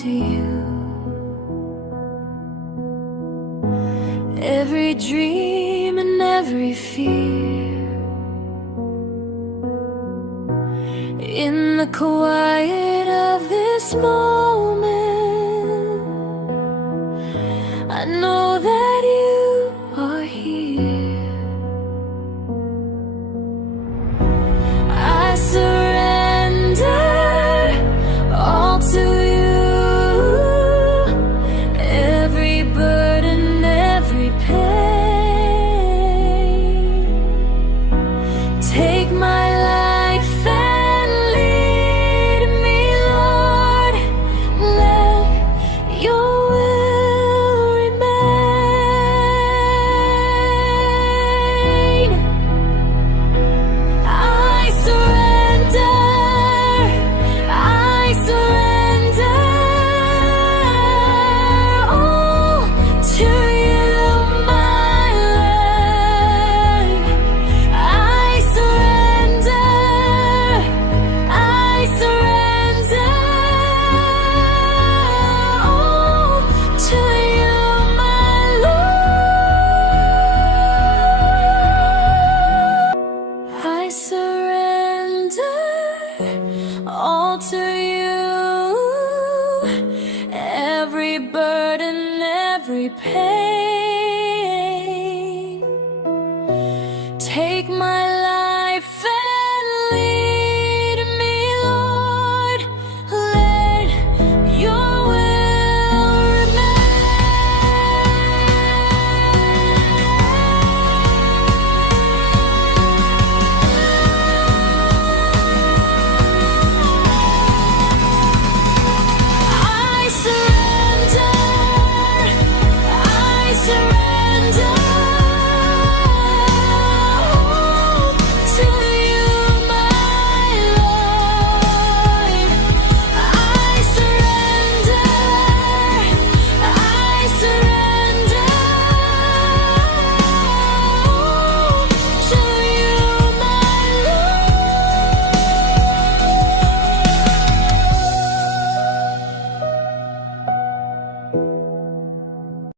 to you. Every dream and every fear, in the quiet of this moment, I know that you are here. I surrender all to you, every burden, every pain. Take my life and lead me, Lord. Let your will remain. I surrender all to you, my Lord. I surrender all to you, my Lord. I surrender all to you, every burden, every pain. Take my